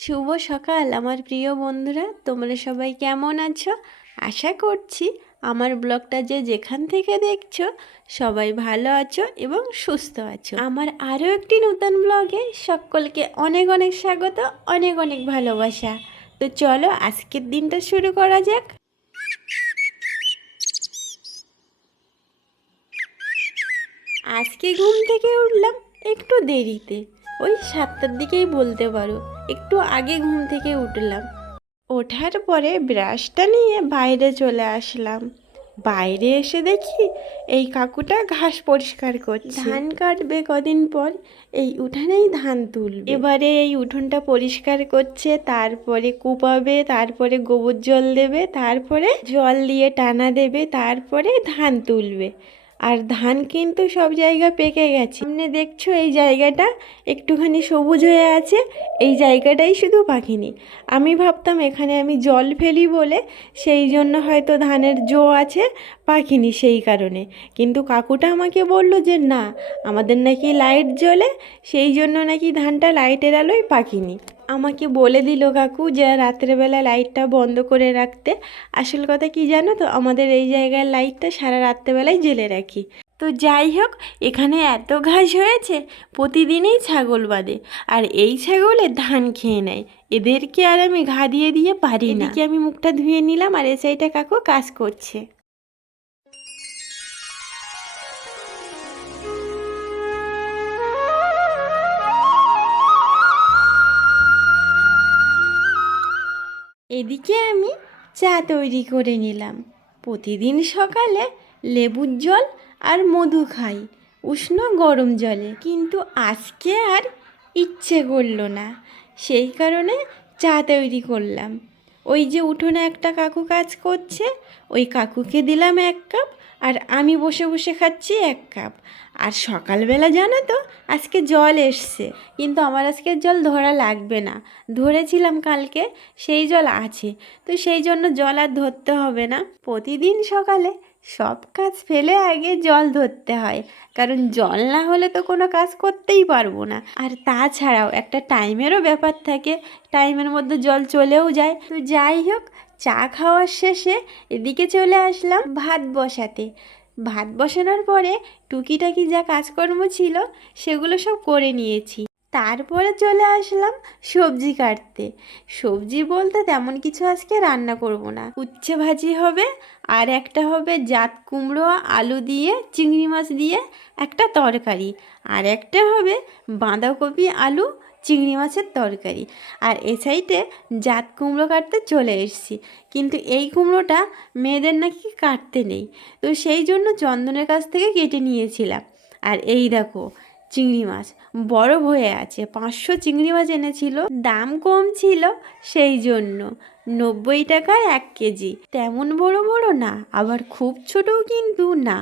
শুভ সকাল আমার প্রিয় বন্ধুরা, তোমরা সবাই কেমন আছো? আশা করছি আমার ব্লগটা যে যেখান থেকে দেখছো সবাই ভালো আছো এবং সুস্থ আছো। আমার আরও একটি নতুন ব্লগে সকলকে অনেক অনেক স্বাগত, অনেক অনেক ভালোবাসা। তো চলো আজকের দিনটা শুরু করা যাক। আজকে ঘুম থেকে উঠলাম একটু দেরিতে, ওই 7টার দিকেই বলতে পারো। একটু আগে ঘুম থেকে উঠলাম। ওঠার পরে ব্রাশটা নিয়ে বাইরে চলে আসলাম। বাইরে এসে দেখি এই কাকুটা ঘাস পরিষ্কার করছে। ধান কাটবে কদিন পর, এই উঠানেই ধান তুলবে। এবারে এই উঠোনটা পরিষ্কার করছে, তারপরে কুপাবে, তারপরে গোবর জল দেবে, তারপরে জল দিয়ে টানা দেবে, তারপরে ধান তুলবে। আর ধান কিন্তু সব জায়গা পেকে গেছে। সামনে দেখছো এই জায়গাটা একটুখানি সবুজ হয়ে আছে, এই জায়গাটাই শুধু পাকেনি। আমি ভাবতাম এখানে আমি জল ফেলি বলে সেই জন্য হয়তো ধানের জো আছে, পাকেনি সেই কারণে। কিন্তু কাকুটা আমাকে বলল যে না, আমাদের নাকি লাইট জ্বলে, সেই জন্য নাকি ধানটা লাইটের আলোয় পাকেনি। আমাকে বলে দিল কাকু যে রাত্রেবেলা লাইটটা বন্ধ করে রাখতে। আসল কথা কি জানো তো, আমাদের এই জায়গার লাইটটা সারা রাত্রেবেলায় জ্বেলে রাখি। তো যাই হোক, এখানে এত ঘাস হয়েছে, প্রতিদিনই ছাগল বাঁধে, আর এই ছাগলে ধান খেয়ে নেয়। এদেরকে আর আমি ঘা দিয়ে দিয়ে পারি না। এদিকে আমি মুখটা ধুয়ে নিলাম, আর এ সাইডে কাকু কাজ করছে। এদিকে আমি চা তৈরি করে নিলাম। প্রতিদিন সকালে লেবুর জল আর মধু খাই উষ্ণ গরম জলে, কিন্তু আজকে আর ইচ্ছে করলো না, সেই কারণে চা তৈরি করলাম। ওই যে উঠোনে একটা কাকু কাজ করছে, ওই কাকুকে দিলাম 1 কাপ, আর আমি বসে বসে খাচ্ছি 1 কাপ। আর সকালবেলা জানো তো আজকে জল এসছে, কিন্তু আমার আজকে জল ধরা লাগবে না, ধরেছিলাম কালকে, সেই জল আছে। তো সেই জন্য জল আর ধরতে হবে না। প্রতিদিন সকালে সব কাজ ফেলে আগে জল ধরতে হয়, কারণ জল না হলে তো কোনো কাজ করতেই পারবো না। আর তাছাড়াও একটা টাইমেরও ব্যাপার থাকে, টাইমের মধ্যে জল চলেও যায়। তো যাই হোক, চা খাওয়ার শেষে এদিকে চলে আসলাম ভাত বসাতে। ভাত বসানোর পরে টুকিটাকি যা কাজকর্ম ছিল সেগুলো সব করে নিয়েছি। তারপরে চলে আসলাম সবজি কাটতে। সবজি বলতে তেমন কিছু আজকে রান্না করব না, উচ্ছে ভাজি হবে, আর একটা হবে জাত কুমড়ো আলু দিয়ে চিংড়ি মাছ দিয়ে একটা তরকারি, আর একটা হবে বাঁধাকপি আলু চিংড়ি মাছের তরকারি। আর এ সাইডে জাত কুমড়ো কাটতে চলে এসেছি, কিন্তু এই কুমড়োটা মেয়েদের নাকি কাটতে নেই, তো সেই জন্য চন্দনের কাছ থেকে কেটে নিয়েছিলাম। আর এই দেখো চিংড়ি মাছ বরফ হয়ে আছে, 500 চিংড়ি মাছ এনেছিল, দাম কম ছিল সেই জন্য 90 টাকায় 1 কেজি। তেমন বড় বড় না, আবার খুব ছোটও কিন্তু না।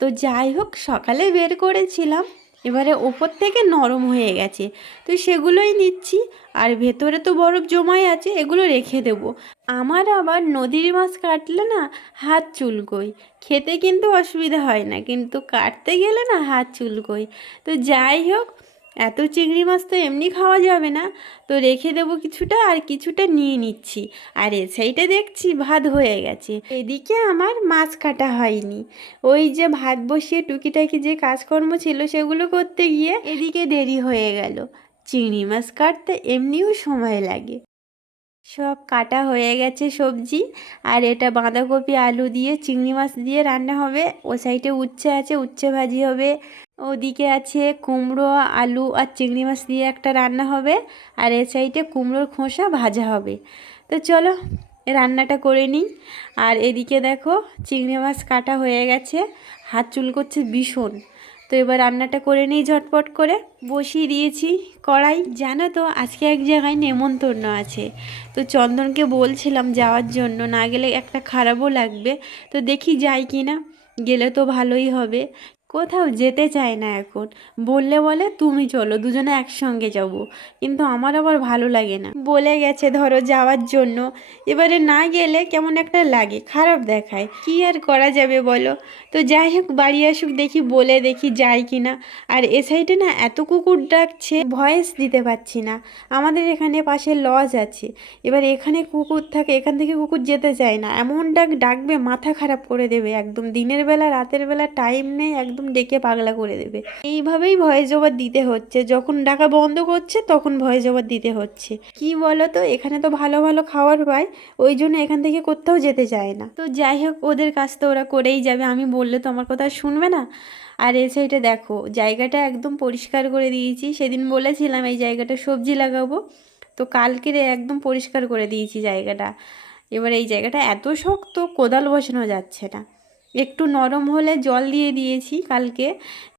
তো যাই হোক, সকালে বের করেছিলাম, এবারে ওপর থেকে নরম হয়ে গেছে, তো সেগুলোই নিচ্ছি। আর ভেতরে তো বরফ জমাই আছে, এগুলো রেখে দেব। আমার আবার নদীর মাছ কাটলে না হাত চুলকোয়, খেতে কিন্তু অসুবিধা হয় না, কিন্তু কাটতে গেলে না হাত চুলকোয়। তো যাই হোক, এত চিংড়ি মাছ তো এমনি খাওয়া যাবে না, তো রেখে দেবো কিছুটা, আর কিছুটা নিয়ে নিচ্ছি। আর এ সাইডে দেখছি ভাত হয়ে গেছে, এদিকে আমার মাছ কাটা হয়নি। ওই যে ভাত বসিয়ে টুকিটাকি যে কাজকর্ম ছিল সেগুলো করতে গিয়ে এদিকে দেরি হয়ে গেল। চিংড়ি মাছ কাটতে এমনিও সময় লাগে। সব কাটা হয়ে গেছে সবজি, আর এটা বাঁধাকপি আলু দিয়ে চিংড়ি মাছ দিয়ে রান্না হবে। ও সাইডে উচ্ছে আছে, উচ্ছে ভাজি হবে। ওদিকে আছে কুমড়ো আলু আর চিংড়ি মাছ দিয়ে একটা রান্না হবে, আর এ সাইডে কুমড়োর খোসা ভাজা হবে। তো চলো রান্নাটা করে নিই। আর এদিকে দেখো চিংড়ি মাছ কাটা হয়ে গেছে, হাত চুল করছে ভীষণ। তো এবার রান্নাটা করে নিই ঝটপট করে। বসিয়ে দিয়েছি কড়াই। জানো তো আজকে এক জায়গায় নেমন্তন্ন আছে, তো চন্দনকে বলছিলাম যাওয়ার জন্য, না গেলে একটা খারাপও লাগবে, তো দেখি যাই কি না। গেলে তো ভালোই হবে। কোথাও যেতে চায় না এখন, বললে বলে তুমি চলো দুজনে একসঙ্গে যাব, কিন্তু আমার আবার ভালো লাগে না। বলে গেছে ধরো যাওয়ার জন্য, এবারে না গেলে কেমন একটা লাগে, খারাপ দেখায়, কি আর করা যাবে বলো। তো যাই হোক বাড়ি আসুক দেখি, বলে দেখি যায় কি না। আর এ সাইডে না এত কুকুর ডাকছে, ভয়েস দিতে পারছি না। আমাদের এখানে পাশে লজ আছে, এবার এখানে কুকুর থাকে, এখান থেকে কুকুর যেতে চায় না, এমন ডাকবে মাথা খারাপ করে দেবে একদম, দিনের বেলা রাতের বেলা টাইম নেই, একদম ডেকে পাগলা করে দেবে। এইভাবেই ভয়েস ওভার দিতে হচ্ছে, যখন ডাকা বন্ধ করছে তখন ভয়েস ওভার দিতে হচ্ছে। কি বলো তো, এখানে তো ভালো ভালো খাবার পায়, ওই জন্য এখান থেকে কোথাও যেতে চায় না। তো যাই হোক ওদের কাজ তো ওরা করেই যাবে, আমি বললে তো আমার কথা শুনবে না। আর এই সাইডে দেখো জায়গাটা একদম পরিষ্কার করে দিয়েছি, সেদিন বলেছিলাম এই জায়গাটা সবজি লাগাবো, তো কালকে একদম পরিষ্কার করে দিয়েছি জায়গাটা। এবার এই জায়গাটা এত শক্ত কোদাল বসানো যাচ্ছে না, একটু নরম হলে জল দিয়ে দিয়েছি কালকে,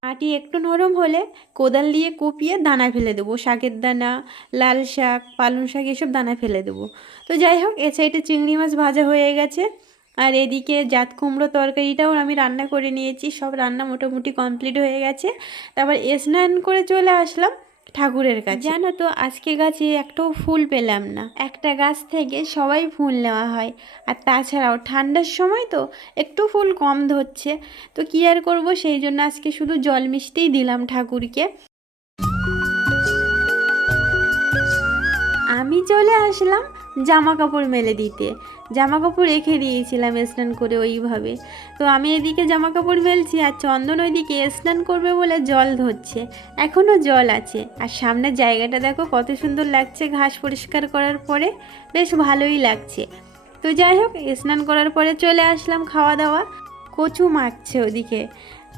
মাটি একটু নরম হলে কোদাল দিয়ে কুপিয়ে দানা ফেলে দেবো, শাকের দানা, লাল শাক, পালং শাক, এসব দানা ফেলে দেবো। তো যাই হোক এ সাইডে চিংড়ি মাছ ভাজা হয়ে গেছে, আর এদিকে জাত কুমড়ো তরকারিটাও আমি রান্না করে নিয়েছি, সব রান্না মোটামুটি কমপ্লিট হয়ে গেছে। তারপর স্নান করে চলে আসলাম ঠাকুরের কাছে। জানো তো আজকে গাছে একটাও ফুল পেলাম না, একটা গাছ থেকে সবাই ফুল নেওয়া হয়, আর তাছাড়াও ঠান্ডার সময় তো একটু ফুল কম ধরছে, তো কী আর করবো, সেই জন্য আজকে শুধু জল মিষ্টিই দিলাম ঠাকুরকে। আমি চলে আসলাম জামা কাপড় মেলে দিতে, জামা কাপড় রেখে দিয়েছিলাম স্নান করে ওইভাবে। তো আমি এদিকে জামা কাপড় মেলছি, আর চন্দন ওইদিকে স্নান করবে বলে জল ধরছে, এখনও জল আছে। আর সামনের জায়গাটা দেখো কত সুন্দর লাগছে, ঘাস পরিষ্কার করার পরে বেশ ভালোই লাগছে। তো যাই হোক স্নান করার পরে চলে আসলাম খাওয়া দাওয়া। কচু মাখছে ওদিকে,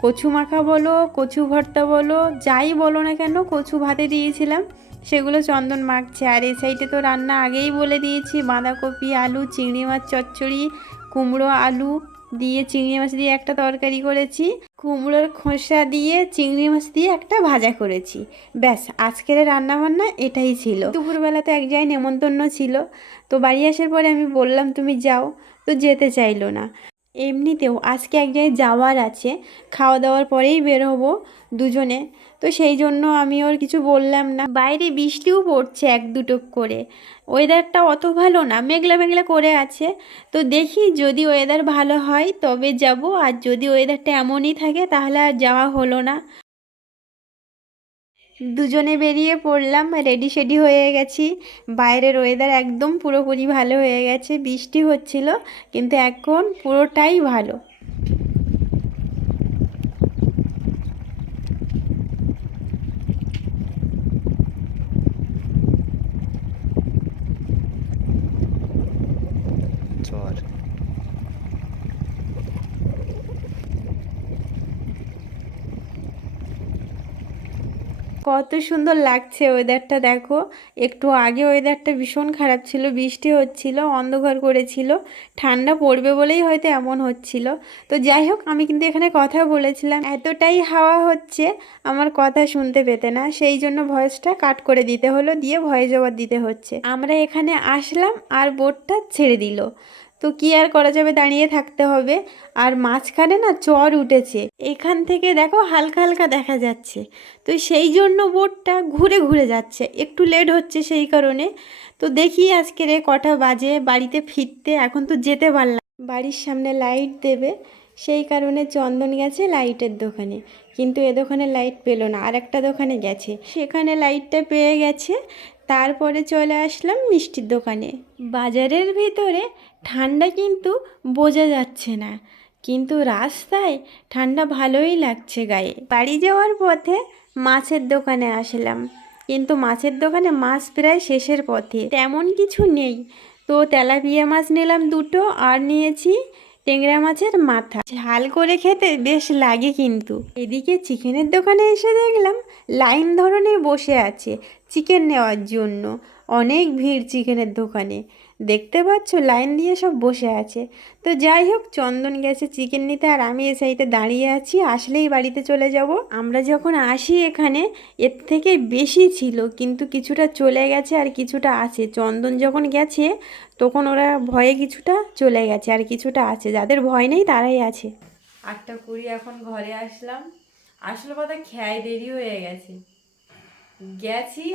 কচু মাখা বলো, কচু ভর্তা বলো, যাই বলো না কেন, কচু ভাতে দিয়েছিলাম সেগুলো চন্দন মাখছে। আর এই সাইডে তো রান্না আগেই বলে দিয়েছি, বাঁধাকপি আলু চিংড়ি মাছ চচ্চড়ি, কুমড়ো আলু দিয়ে চিংড়ি মাছ দিয়ে একটা তরকারি করেছি, কুমড়োর খোসা দিয়ে চিংড়ি মাছ দিয়ে একটা ভাজা করেছি। ব্যাস আজকের রান্নাবান্না এটাই ছিল। দুপুরবেলাতে এক জায়গায় নেমন্তন্ন ছিল, তো বাড়ি আসার পরে আমি বললাম তুমি যাও, তো যেতে চাইলো না। এমনিতেও আজকে এক জায়গায় যাওয়ার আছে, খাওয়া দাওয়ার পরেই বের হবো দুজনে, তো সেই জন্য আমি ওর কিছু বললাম না। বাইরে বৃষ্টিও পড়ছে এক দুটোক করে, ওয়েদারটা অত ভালো না, মেঘলা মেঘলা করে আছে। তো দেখি যদি ওয়েদার ভালো হয় তবে যাব, আর যদি ওয়েদারটা এমনই থাকে তাহলে আর যাওয়া হলো না। দুজনে বেরিয়ে পড়লাম, রেডি সেডি হয়ে গেছি। বাইরের ওয়েদার একদম পুরোপুরি ভালো হয়ে গেছে, বৃষ্টি হচ্ছিল কিন্তু এখন পুরোটাই ভালো। জ্বর। কত সুন্দর লাগছে ওয়েদারটা দেখো, একটু আগে ওয়েদারটা ভীষণ খারাপ ছিল, বৃষ্টি হচ্ছিল, অন্ধকার করেছিল, ঠান্ডা পড়বে বলেই হয়তো এমন হচ্ছিল। তো যাই হোক আমি কিন্তু এখানে কথা বলেছিলাম, এতটাই হাওয়া হচ্ছে আমার কথা শুনতে পেতে না, সেই জন্য ভয়েসটা কাট করে দিতে হলো, দিয়ে ভয়েস ওভার দিতে হচ্ছে। আমরা এখানে আসলাম আর বোটটা ছেড়ে দিল, তো কি আর করা যাবে, দাঁড়িয়ে থাকতে হবে। আর মাঝখানে না চর উঠেছে, এখান থেকে দেখো হালকা হালকা দেখা যাচ্ছে, তো সেই জন্য বোটটা ঘুরে ঘুরে যাচ্ছে, একটু লেট হচ্ছে সেই কারণে। তো দেখি আজকে রে কটা বাজে বাড়িতে ফিরতে, এখন তো যেতে পারলাম, বাড়ির সামনে লাইট দেবে, সেই কারণে চন্দন গেছে লাইটের দোকানে, কিন্তু এ দোকানে লাইট পেলো না, আর একটা দোকানে গেছে, সেখানে লাইটটা পেয়ে গেছে। তারপরে চলে আসলাম মিষ্টির দোকানে। বাজারের ভিতরে ঠান্ডা কিন্তু বোঝা যাচ্ছে না, কিন্তু রাস্তায় ঠান্ডা ভালোই লাগছে গায়ে। বাড়ি যাওয়ার পথে মাছের দোকানে আসলাম, কিন্তু মাছের দোকানে মাছ প্রায় শেষের পথে, তেমন কিছু নেই। তো তেলাপিয়া মাছ নিলাম দুটো, আর নিয়েছি ট্যাংরা মাছের মাথা, ঝাল করে খেতে বেশ লাগে। কিন্তু এদিকে চিকেনের দোকানে এসে দেখলাম লাইন ধরনের বসে আছে চিকেন নেওয়ার জন্য, অনেক ভিড় চিকেনের দোকানে, দেখতে পাচ্ছ লাইন দিয়ে সব বসে আছে। তো যাই হোক চন্দন গেছে চিকেন নিতে, আর আমি এ সাইডে দাঁড়িয়ে আছি, আসলেই বাড়িতে চলে যাব। আমরা যখন আসি এখানে এর থেকে বেশি ছিল, কিন্তু কিছুটা চলে গেছে আর কিছুটা আছে। চন্দন যখন গেছে তখন ওরা ভয়ে কিছুটা চলে গেছে, আর কিছুটা আছে, যাদের ভয় নেই তারাই আছে। 8:20 এখন ঘরে আসলাম। আসলে কথা খেয়াই দেরি হয়ে গেছে,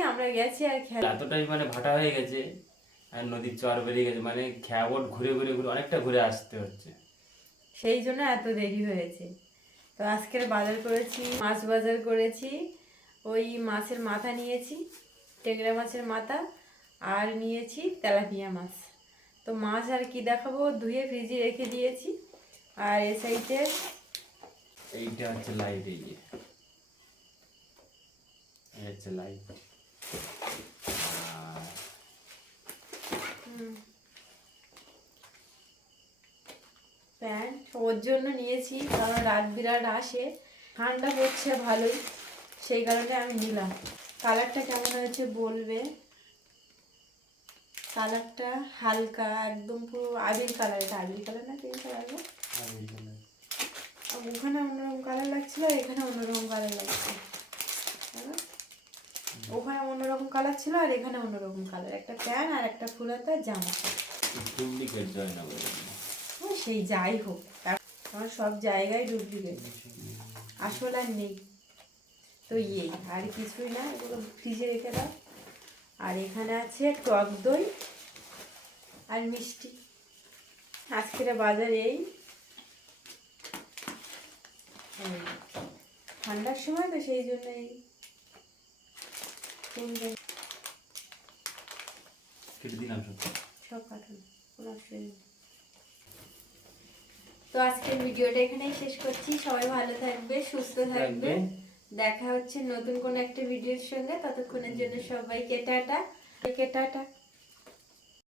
আমরা গেছি আর এতটাই মানে ভাটা হয়ে গেছে আর নদীর চর বেরিয়ে গেছে, মানে খেয়াবোট ঘুরে ঘুরে ঘুরে অনেকটা ঘুরে আসতে হচ্ছে। সেই জন্য এত দেরি হয়েছে। তো আজকের বাজার করেছি, মাছ বাজার করেছি। ওই মাছের মাথা নিয়েছি, টেংরা মাছের মাথা, আর নিয়েছি তেলাপিয়া মাছ। তো মাছ আর কি দেখাবো, ধুয়ে ফ্রিজে রেখে দিয়েছি। আর এ সাইডে এইটা হচ্ছে লাইট, এই যে এই হচ্ছে লাইট। প্যান্ট ওর জন্য নিয়েছি, কারণ রাত বিরাট আসে, ঠান্ডা পড়ছে ভালোই, সেই কারণে আমি নিলাম। কালারটা কেমন হয়েছে বলবে। কালারটা হালকা একদম পুরো আবির কালার। এটা আবির কালার না পিঙ্ক কালার না? ওখানে অন্যরকম কালার লাগছিল, এখানে অন্যরকম কালার লাগছে। ওখানে অন্যরকম কালার ছিল আর এখানে অন্যরকম কালার। একটা প্যান্ট আর একটা ফুল হাতা জামা। ডুপ্লিকেট জয় না বলে। সেই যাই হোক, আমার সব জায়গায় ডুপ্লিকেট, আসল আর নেই। তো আর কিছুই না, এগুলো ফ্রিজে রেখে দাও। আর এখানে আছে টক দই আর মিষ্টি। আজকের বাজারে এই ঠান্ডার সময় তো সেই জন্যই সব কাটানো, কোনো অসুবিধা নেই। তো আজকের ভিডিওটা এখানেই শেষ করছি। সবাই ভালো থাকবে, সুস্থ থাকবে। দেখা হচ্ছে নতুন কোনো একটা ভিডিওর সঙ্গে। ততক্ষণের জন্য সবাইকে টাটা।